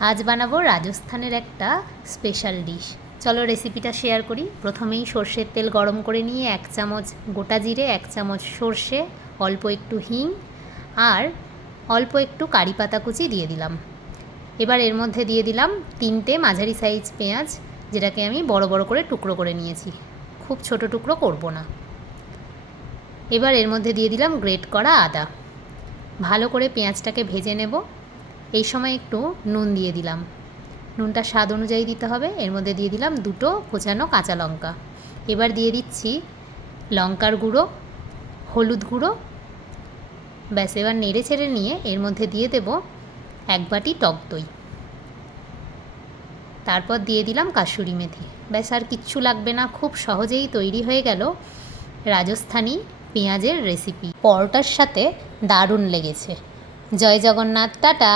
আজ বানাবো রাজস্থানের একটা স্পেশাল ডিশ। চলো রেসিপিটা শেয়ার করি। প্রথমেই সর্ষের তেল গরম করে নিয়ে 1 চামচ গোটা জিরে, 1 চামচ সর্ষে, অল্প একটু হিং আর অল্প একটু কারি পাতা কুচি দিয়ে দিলাম। এবার এর মধ্যে দিয়ে দিলাম 3টে মাঝারি সাইজ পেঁয়াজ, যেটাকে আমি বড় বড় করে টুকরো করে নিয়েছি, খুব ছোট টুকরো করব না। এবার এর মধ্যে দিয়ে দিলাম গ্রেট করা আদা। ভালো করে পেঁয়াজটাকে ভেজে নেব। এই সময় একটু নুন দিয়ে দিলাম, নুনটা স্বাদ অনুযায়ী দিতে হবে। এর মধ্যে দিয়ে দিলাম 2টো কোচানো কাঁচা লঙ্কা। এবার দিয়ে দিচ্ছি লঙ্কার গুঁড়ো, হলুদ গুঁড়ো। ব্যাস, এবার নেড়ে চেড়ে নিয়ে এর মধ্যে দিয়ে দেব 1 বাটি টক দই। তারপর দিয়ে দিলাম কাসুরি মেথি। ব্যাস, আর কিচ্ছু লাগবে না, খুব সহজেই তৈরি হয়ে গেল রাজস্থানি পেঁয়াজের রেসিপি। পরোটার সাথে দারুণ লেগেছে। জয় জগন্নাথ, টাটা।